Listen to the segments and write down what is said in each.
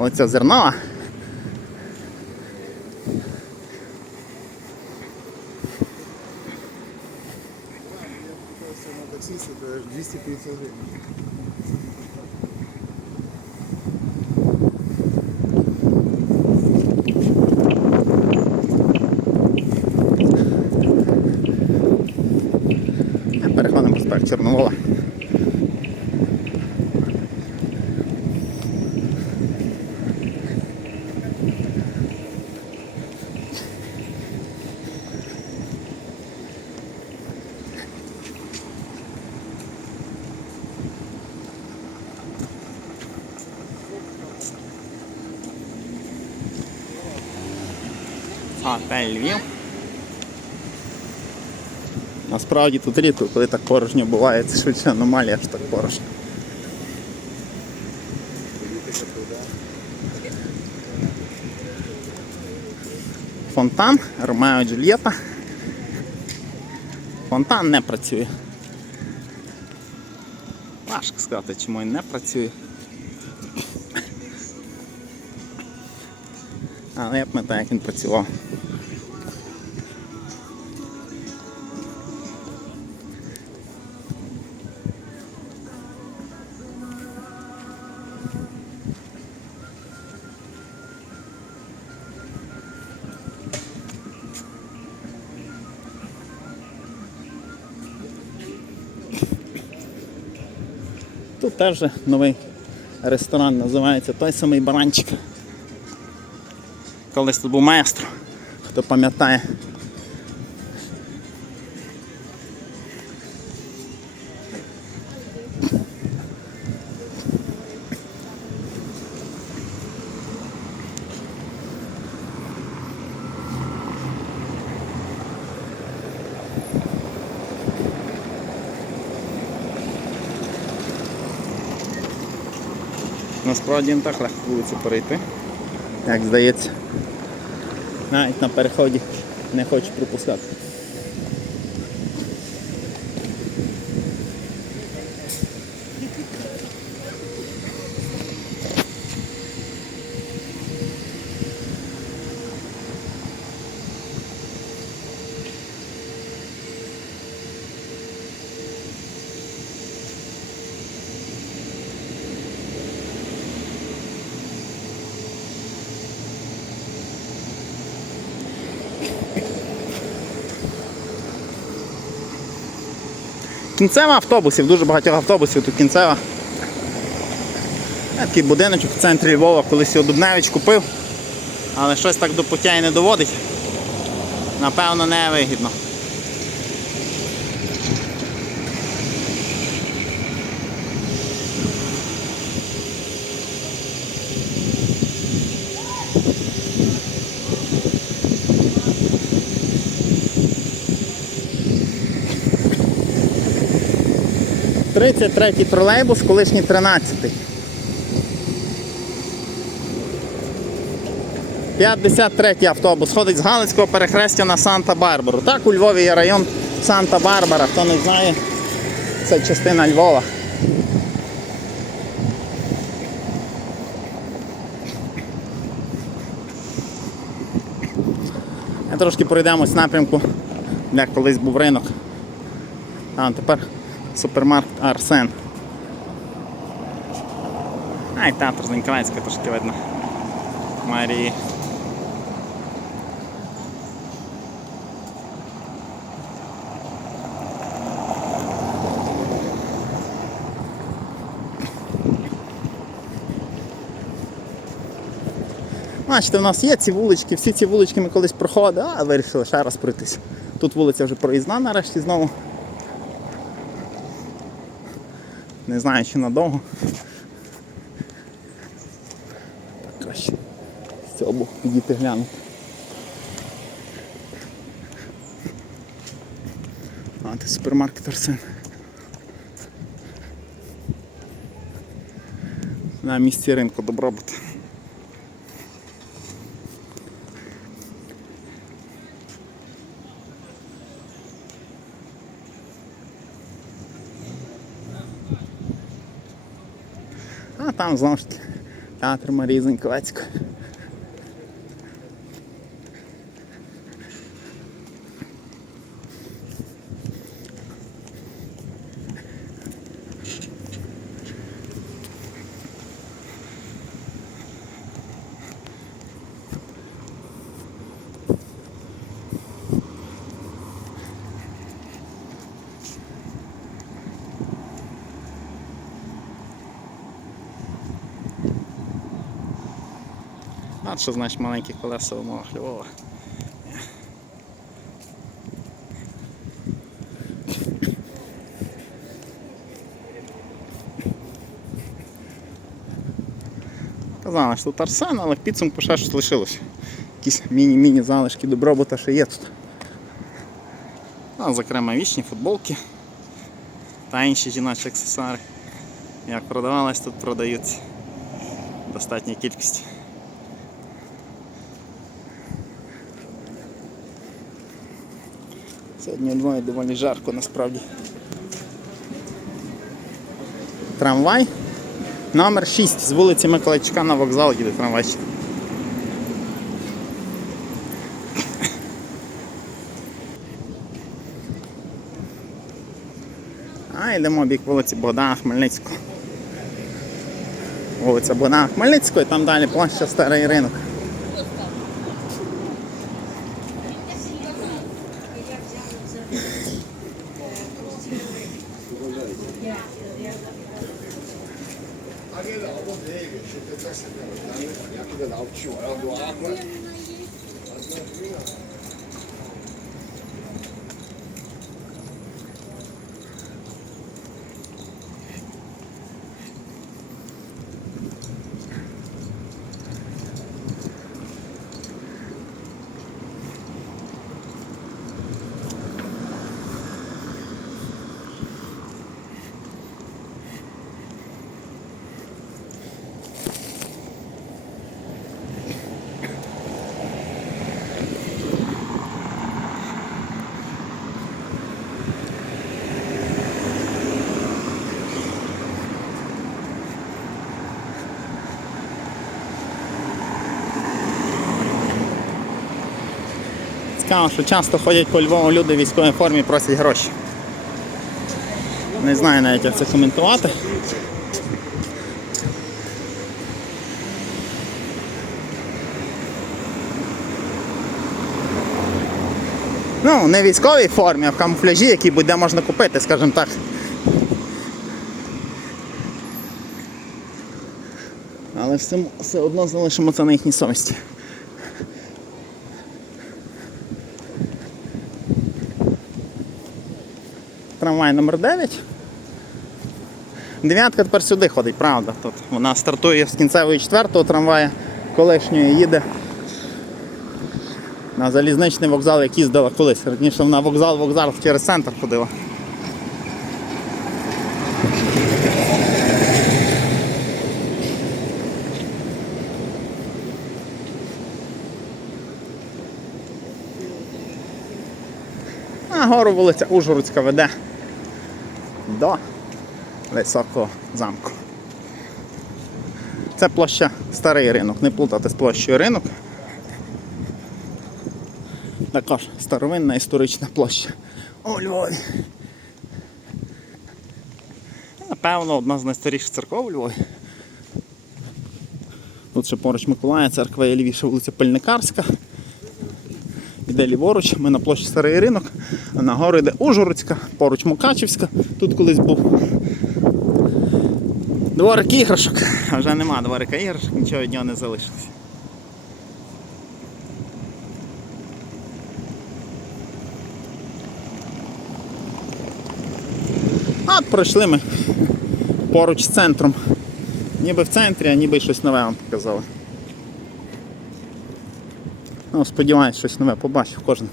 Але це зернова. на таксиста это 250 гривен. Переходимо проспект Чорновола. Отель Львів. Насправді тут рідко, коли так порожньо буває, це швидше аномалія, що так порожньо. Фонтан, Ромео Джульєта. Фонтан не працює. Важко сказати, чому він не працює. Але я пам'ятаю, як він працював. Тут теж новий ресторан називається той самий баранчик. Колись тут був маестро, хто пам'ятає. Насправді не так легко вулицю перейти, як здається. Навіть на переході не хочу пропускати. Кінцева автобусів, дуже багатьох автобусів тут кінцева. Я Такий будиночок в центрі Львова, колись його Дубневич купив, але щось так до путя і не доводить. Напевно, не вигідно. Тридцять третій тролейбус, колишній 13-й. 53-й автобус ходить з Галицького перехрестя на Санта-Барбару. Так, у Львові є район Санта-Барбара, хто не знає, це частина Львова. Трошки пройдемось напрямку, де колись був ринок. А тепер супермаркет Арсен. А і театр Зеньковецька трошки видно. Марії. Бачите, в нас є ці вулички, всі ці вулички ми колись проходили, а вирішили ще раз пройтись. Тут вулиця вже проїзна нарешті знову. Не знаю, чи надовго. Так краще з цього боку підійти глянути. А, ти супермаркет Арсен. На місці ринку добробут. Там знову ж таки Театр Марії Заньковецької. А що значить маленькі колеса умовах Львова? Казали, що тут арсен, але в підсумку ще щось лишилось. Якісь міні-міні залишки добробута ще є тут. А, зокрема, вічні футболки та інші жіночі аксесуари. Як продавались, тут продаються в достатній кількості. Сьогодні у доволі жарко насправді. Трамвай номер 6 з вулиці Миколайчука на вокзал їде трамвай. А йдемо бік вулиці Богдана Хмельницького. Вулиця Богдана Хмельницького і там далі площа Старий ринок. 你老婆这个，现在在上面，你你给老婆去玩玩。Цікаво, що часто ходять по Львову люди в військовій формі і просять гроші. Не знаю навіть як це коментувати. Ну, не в військовій формі, а в камуфляжі, який буде можна купити, скажімо так. Але все, все одно залишимо це на їхній совісті. Трамвай номер 9. Дев'ятка тепер сюди ходить, правда. Тут вона стартує з кінцевої четвертого трамвая, колишньої їде на залізничний вокзал, як їздила колись. Раніше вона вокзал, вокзал через центр ходила. А гору вулиця Ужгородська веде до Високого замку. Це площа Старий ринок, не плутати з площею ринок. Також старовинна історична площа у Львові. Напевно, одна з найстаріших церков у Львові. Тут ще поруч Миколая, церква є лівіша вулиця Пельникарська. Іде ліворуч, ми на площі Старий ринок, нагору йде Ужгородська, поруч Мукачівська. Тут колись був дворик іграшок, а вже нема дворика іграшок, нічого від нього не залишилось. А от пройшли ми поруч з центром. Ніби в центрі, а ніби щось нове вам показали. Ну, сподіваюсь, щось нове побачив кожен.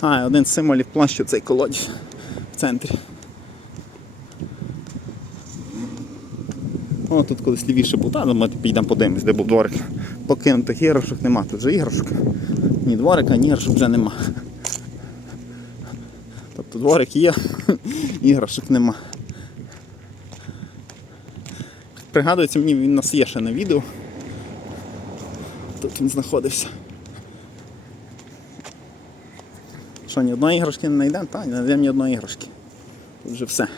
А, один з символів плащу цей колодязь в центрі. О, тут колись лівіше був, та ми підемо подивимось, де був дворик. Покинутих іграшок нема, тут же іграшок. Ні дворика, ні іграшок вже нема. Тобто дворик є, іграшок нема. Пригадується мені, він у нас є ще на відео. Тут він знаходився. Що, ні одної іграшки не знайдемо? Та, не знайдемо ні одної іграшки. Тут вже все.